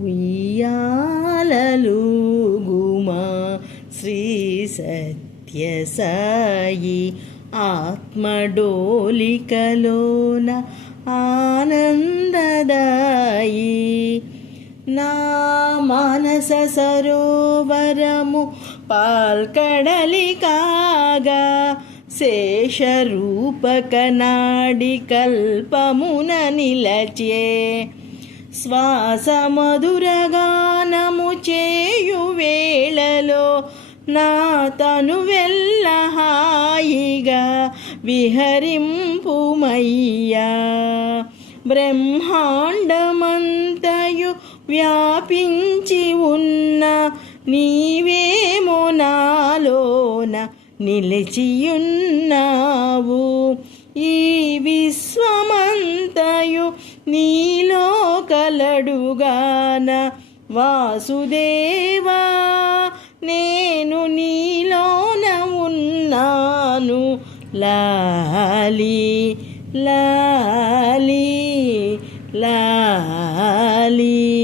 ఉయ్యాలలుగుమా? శ్రీ సత్యసాయి ఆత్మడోలికలోన ఆనందదాయి. నా మానస సరోవరము పాల్కడలి కాగా శేషరూపక నాడి కల్పమున నిలచే. శ్వాస మధురగానము చేయు వేళలో నా తను వెళ్ళ హాయిగా విహరింపుమయ్యా. బ్రహ్మాండమంతయు వ్యాపించి ఉన్న నీవేమో నాలోన నిలిచియున్నావు. ఈ విశ్వమంతయు నీలో కలడుగాన వాసుదేవా నేను నీలోన ఉన్నాను. లాలి లాలి లాలి.